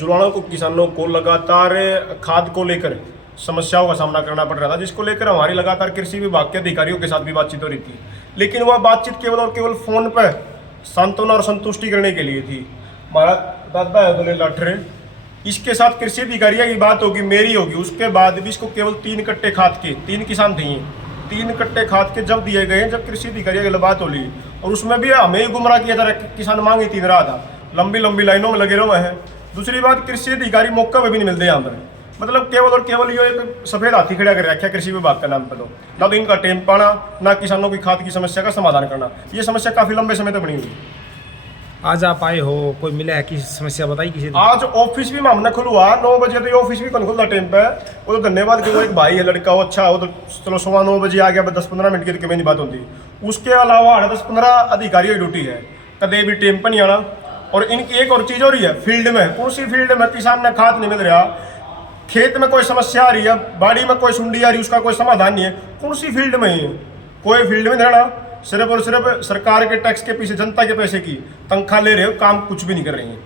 जुड़वाणा को किसानों को लगातार खाद को लेकर समस्याओं का सामना करना पड़ रहा था, जिसको लेकर हमारी लगातार कृषि विभाग के अधिकारियों के साथ भी बातचीत हो रही थी। लेकिन वह बातचीत केवल और केवल फोन पर सांत्वना और संतुष्टि करने के लिए थी। हमारा दादा है बोले लाठरे, इसके साथ कृषि अधिकारियों की बात होगी, मेरी होगी, उसके बाद भी इसको केवल 3 कट्टे खाद के, 3 किसान थे, 3 कट्टे खाद के जब दिए गए, जब कृषि अधिकारियों की बात हो ली, और उसमें भी हमें ही गुमराह किया जा रहा है। किसान मांग ही 3 रहा था, लंबी लंबी लाइनों में लगे रहे हैं। दूसरी बात, कृषि अधिकारी मौका में भी नहीं मिलते यहाँ पर। मतलब केवल और केवल ये एक सफेद हाथी खड़ा कर रखा है कृषि विभाग का नाम पर। ना तो इनका टेम पाना, ना किसानों की खाद की समस्या का समाधान करना। ये समस्या काफी लंबे समय तक बनी हुई। आज आप आए हो, कोई मिला है कि समस्या बताई किसी ने? आज ऑफिस भी हमने खुलवा 9 बजे, तो ऑफिस भी कौन खुलता टाइम पे। वो तो धन्यवाद कि वो एक भाई है, लड़का हो, अच्छा हो, तो चलो 9:15 बजे आ गया, 10-15 मिनट की तो कमी बात होती। उसके अलावा 10-15 अधिकारियों की ड्यूटी है, कदे भी टेम पर नहीं आना। और इनकी एक और चीज हो रही है, फील्ड में, कौन सी फील्ड में किसान ने खाद नहीं मिल रहा, खेत में कोई समस्या आ रही है, बाड़ी में कोई सुंडी आ रही है, उसका कोई समाधान नहीं है, कौन सी फील्ड में है? कोई फील्ड में नहीं रहना, सिर्फ और सिर्फ सरकार के टैक्स के पीछे, जनता के पैसे की तनख्वाह ले रहे हो, काम कुछ भी नहीं कर रही है।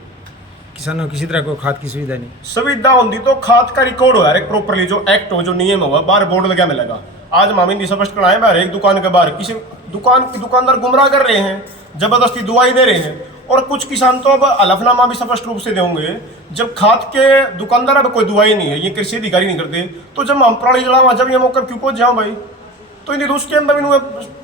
किसानों को किसी तरह को खाद की सुविधा नहीं। सुविधा होती तो खाद का रिकॉर्ड हो यार, एक प्रॉपरली जो एक्ट हो, जो नियम हुआ, बाहर बोर्ड लगा मिलेगा। आज मामिंदी स्पष्ट कराए बाहर, एक दुकान के बाहर किसी दुकानदार गुमराह कर रहे हैं, जबरदस्ती दुआई दे रहे हैं। और कुछ किसान तो अब हलफनामा भी स्पष्ट रूप से देंगे, जब खाद के दुकानदार अब कोई दुआई नहीं है, ये कृषि अधिकारी नहीं करते, तो जब हम प्रणाली जलावा, जब ये मौका क्यों पहुंच जाऊँ भाई? तो इनकी दोस्त के अंदर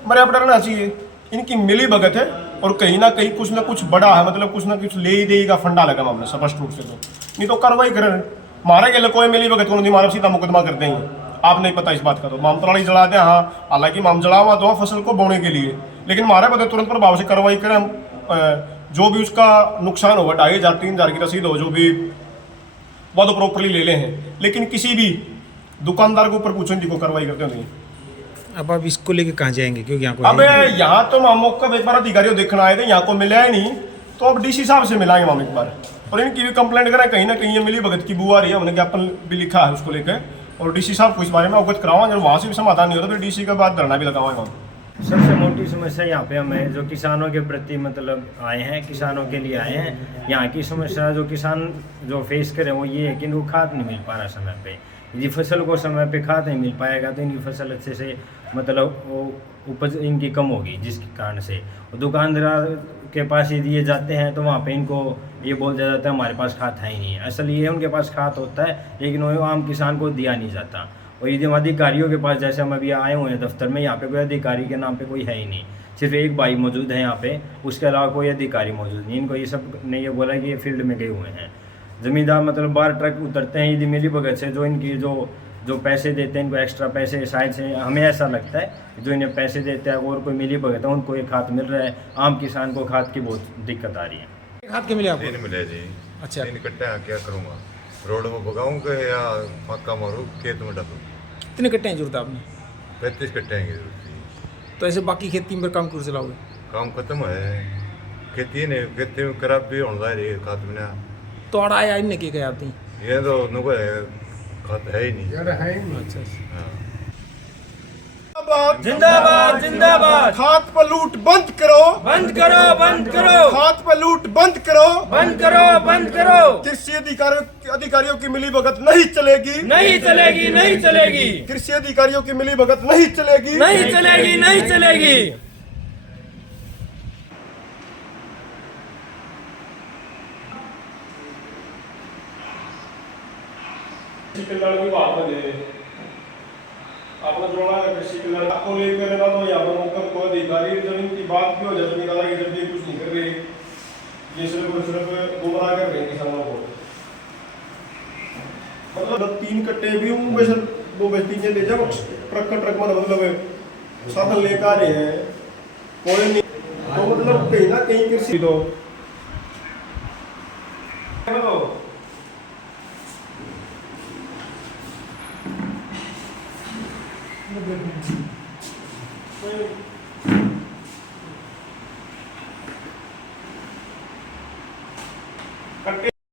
मरे आप डरना चाहिए। इनकी मिली भगत है, और कहीं ना कहीं कुछ ना कुछ बड़ा है, मतलब कुछ ना कुछ ले ही देगा फंडा लगा मामला स्पष्ट रूप से। तो नहीं तो कार्रवाई करें, मारे गए कोई मिली भगत को नहीं मारा, सीधा मुकदमा कर देंगे। आप नहीं पता इस बात का, तो माम प्रणाली जला दें। हाँ, हालांकि माम जला हुआ तो फसल को बोने के लिए, लेकिन मारे बदले तुरंत प्रभाव से कार्रवाई करें। जो भी उसका नुकसान होगा, 2,500-3,000 की रसीद हो, जो भी वो तो प्रॉपरली ले ले हैं, लेकिन किसी भी दुकानदार के ऊपर पूछो, इनको कार्रवाई करते हो नहीं। अब आप इसको लेके कहाँ जाएंगे, क्योंकि यहाँ अब यहाँ तो हम मौका एक बार अधिकारियों देखना आए थे, यहाँ को मिला है नहीं, तो अब डीसी साहब से मिलाएंगे हम एक बार, और इनकी भी कंप्लेंट करें। कहीं ना कहीं ये मिली भगत की बुआ रही है, हमने ज्ञापन भी लिखा है उसको लेकर, और डीसी साहब को इस बारे में अवगत कराओ। अगर वहाँ से भी समाधान नहीं होता, फिर डीसी के बाद धरना भी लगाओगे हम। सबसे मोटी समस्या यहाँ पे हमें जो किसानों के प्रति मतलब आए हैं, किसानों के लिए आए हैं, यहाँ की समस्या जो किसान जो फेस करें वो ये है कि इनको खाद नहीं मिल पा रहा समय पे। यदि फसल को समय पे खाद नहीं मिल पाएगा तो इनकी फसल अच्छे से मतलब वो उपज इनकी कम होगी, जिसके कारण से दुकानदार के पास यदि ये जाते हैं तो वहाँ पे इनको ये बोल दिया जाता है हमारे पास खाद है ही नहीं है। असल ये उनके पास खाद होता है, लेकिन वो आम किसान को दिया नहीं जाता। और यदि हम अधिकारियों के पास, जैसे हम अभी आए हुए हैं दफ्तर में, यहाँ पे कोई अधिकारी के नाम पे कोई है ही नहीं, सिर्फ एक भाई मौजूद है यहाँ पे, उसके अलावा कोई अधिकारी मौजूद नहीं। इनको ये सब ने ये बोला कि ये फील्ड में गए हुए हैं। ज़मींदार मतलब बाहर ट्रक उतरते हैं, यदि मिली भगत से जो इनकी जो पैसे देते हैं, इनको एक्स्ट्रा पैसे शायद से हमें ऐसा लगता है जो इन्हें पैसे देते हैं और कोई मिली भगत है उनको ये खाद मिल रहा है। आम किसान को खाद की बहुत दिक्कत आ रही है। खाद के मिले आपको? नहीं मिले जी। अच्छा, 3 कट्टे क्या करूँगा, रोड में भगाऊंगा या मक्का मारूँ, खेत में डालूँ। कितने कट्टे हैं जरूरत आपने? 35 कट्टे हैं जरूरत जी। तो ऐसे बाकी खेती में काम क्यों चलाओगे? काम खत्म है, खेती नहीं, खेती में खराब भी होने रही है खाद बिना। तो आड़ा आया इनने क्या कहा आपने? ये तो नुको है, खाद है ही नहीं। अच्छा, हाँ। जिंदाबाद जिंदाबाद, खाद पर लूट बंद करो, बंद करो, बंद करो, खाद पर लूट बंद करो, बंद करो, बंद करो। कृषि अधिकारियों की मिली भगत नहीं चलेगी, नहीं चलेगी, नहीं चलेगी, कृषि अधिकारियों की मिली भगत नहीं चलेगी, नहीं चलेगी, नहीं चलेगी। कल्याण विभाग में दे आपने जोड़ा है कृषि कल्याण को लेकर ना, तो यहाँ पर मौका को अधिकारी जमीन की बात भी हो जाए, जमींदार की जब ये कुछ नहीं कर रहे, ये सिर्फ और सिर्फ गुमराह कर रहे हैं किसानों को। मतलब 3 कट्टे भी हूँ वैसे वो बेचती ले जाओ, ट्रक में मतलब साधन लेकर आ रहे हैं, कोई नहीं, तो मतलब कहीं ना कहीं कृषि तो